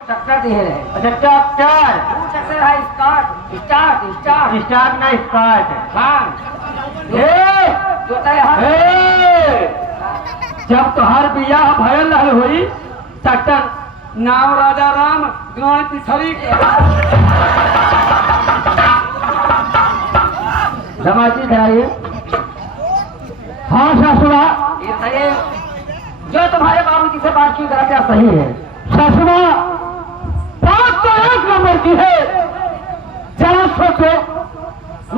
टक्कर दी है। अच्छा ट्रैक्टर पूछ अक्सर है स्टार्ट स्टार्ट स्टार्ट स्टार्ट ना स्टार्ट। हाँ जोता है जब तोहार बियाह भयल रहल हुई ट्रैक्टर नाव राजा राम गांव पिछड़ी समाजी कराइए। हाँ ससुरा ये सही है। जो तुम्हारे बाबूजी से बात की करा क्या सही है ससुरा बात तो एक नंबर की है। जरा सोचो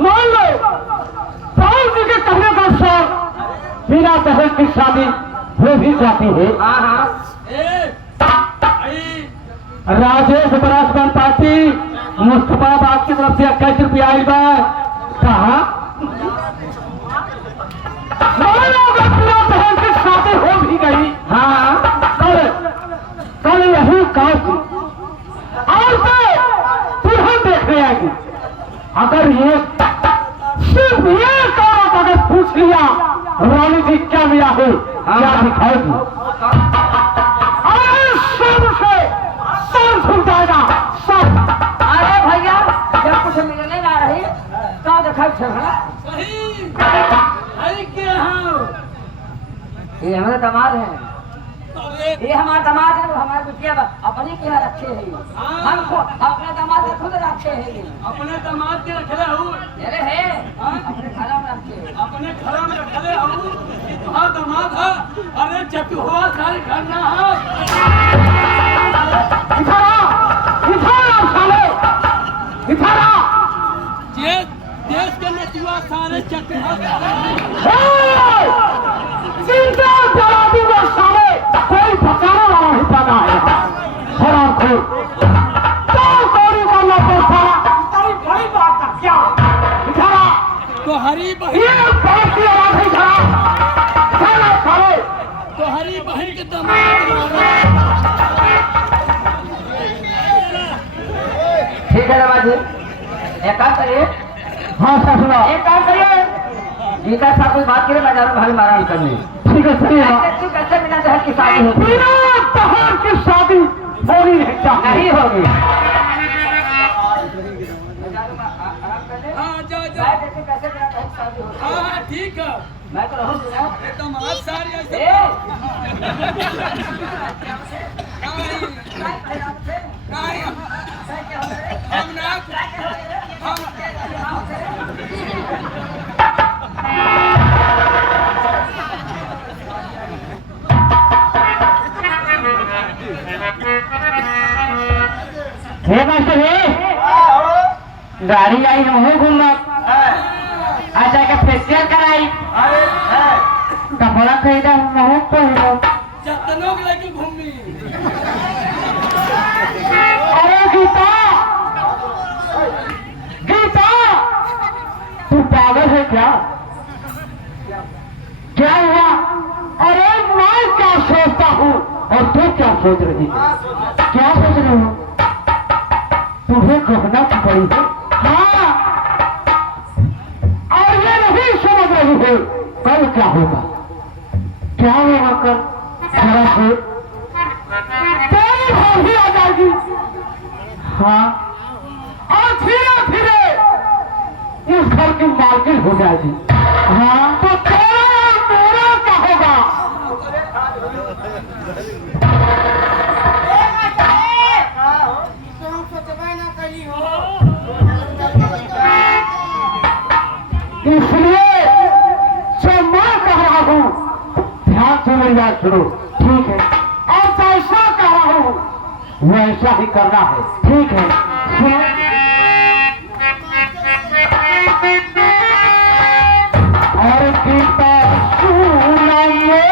मान लो बाबूजी के कहने का साथ बिना दहेज की शादी हो भी जाती है। हाँ हाँ राजेश बरासमन पार्टी मुस्तफाबाद की तरफ से 21 रुपया आई बा कहा पूरा बहन की शादी हो भी गई। हाँ कल यही गाँव की और तुरंत देखने आएगी। अगर ये सिर्फ ये औरत अगर पूछ लिया रानी जी क्या मिला हो क्या दिखाएगी सबसे सर फूट जाएगा सब। अरे भैया जब कुछ मिलने जा रही तो देखा ये हमारे दामाद है। ये हमारा दामाद है। हमारे बिटिया अपने के यहाँ रखे हैं। हम अपने दामाद को खुद रखे हैं। अपने दामाद के रखले हूँ। अरे है अपने खाना में रखे हैं। अपने घर में रखले हूँ। तुम्हारा दामाद है। अरे जब हुआ सारे घर ना है। देश के नतीवा सारे चक्र चिंता जवाबी में साले कोई फसाने वाला ही पैदा है। हराम खोर तो चोरी करना तो सारा तेरी बड़ी बात का क्या दिखारा तो हरी बहन ये बात की आवाज है सारा साले तो हरी बहन के दामाद ठीक है दामाद जी एक काम करिए। हाँ ससुरा एक काम करिए गीता साहब कोई बात करे बाजारों में हल मारान करने। ठीक है सही है। तू कैसे बिना दहेज की शादी होती है? बिना दहेज की शादी होनी नहीं होगी। हाँ जा कैसे बिना दहेज शादी होती है? हाँ ठीक है। मैं तो रहूँगा दामाद सारी ऐसे हम ना गाड़ी आई हम घूम अच्छा का फेशियल कराई कपड़ा खरीदा हम पहनो जतनों के लेके घूमी। अरे गीता गीता तू पागल है क्या क्या हुआ? अरे मैं क्या सोचता हूँ और तू क्या सोच रही है? क्या सोच रही हो? तुम्हें कहना की पड़ी है। हाँ और ये नहीं समझ रही है कल क्या होगा। क्या होगा कल? थोड़ा से तेरी भाभी आ जाएगी। हाँ और धीरे धीरे इस घर की मालकिन हो जाएगी। हाँ तो तेरा मेरा क्या होगा? इसलिए जो मैं कह रहा हूँ ध्यान से मेरी बात सुनो ठीक है। और जैसा कह रहा हूँ वैसा ही करना है ठीक है। और गीता सुनाइए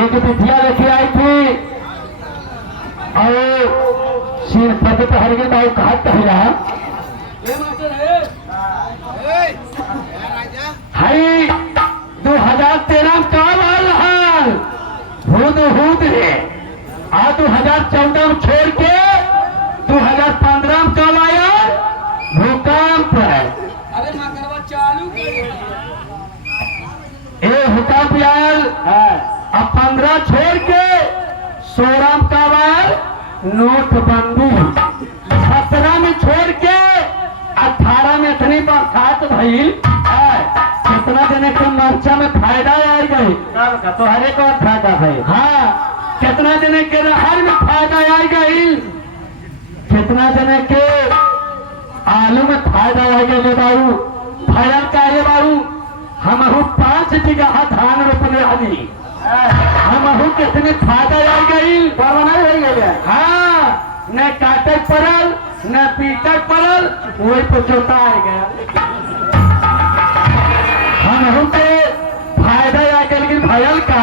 एक बिटिया लेके आई थी और सिर पर पहर के नाव कहा कहला ये मास्टर है हाई 2013 में कब आल हाल हुद है आ 2014 में छोड़ के 2015 में कब आया भूकंप है। अरे माकरवा चालू कर ए भूकंप आयल अब 15 छोड़ के 16 में कब आयल नोटबंदी 17 में छोड़ के 18 में इतनी बरसात भई कितना देने के मर्चा में फायदा आई गई तो हर एक और फायदा भाई हाँ कितना देने के हर में फायदा आई गई कितना देने के आलू में फायदा आई गई बाबू फायदा का है बाबू हम 5 बीघा धान रोपने वाली हम कितने फायदा आई गई हाँ न काटे पड़ल न पीटे पड़ल वही तो जोता आ गया हम के फायदा आ गया लेकिन भयल का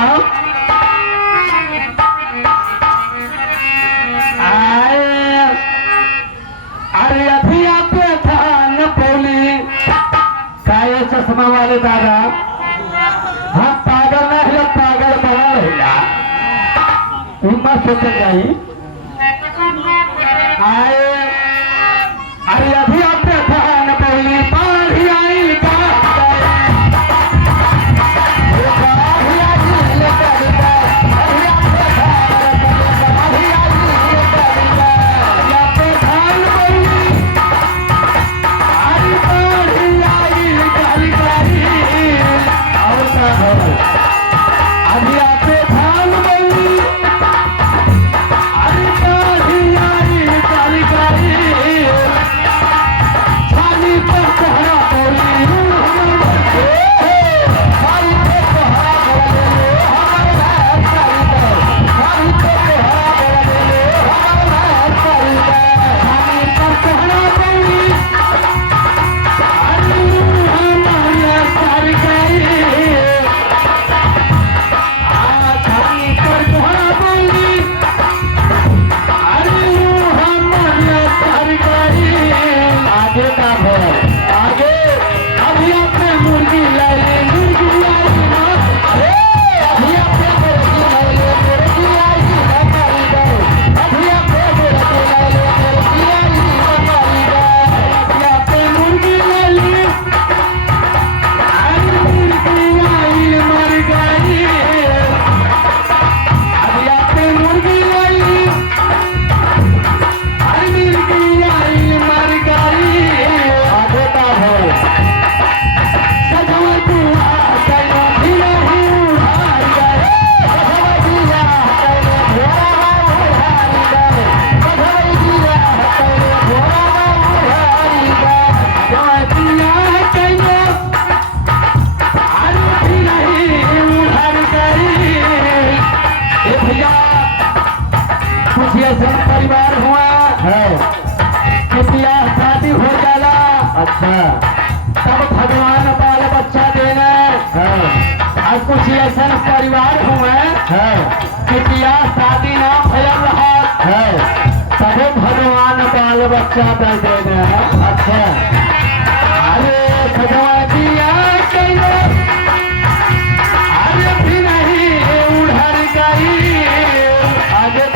आए अरे अभी आपके था न बोली काये चश्मा वाले दादा हम पागल ना है पागल बना रहेगा उम्र सोच जाई आए अरे अभी आपने था न बोली बाढ़ी आई परिवार हुआ है कितिया शादी हो जाला अच्छा तब भगवान बाल बच्चा देना और कुछ ऐसा परिवार हुआ है कितिया शादी ना फैल रहा है तब भगवान बाल बच्चा दे देना अच्छा अरे भगवतिया कैलो अरे भी नहीं उधर गई आगे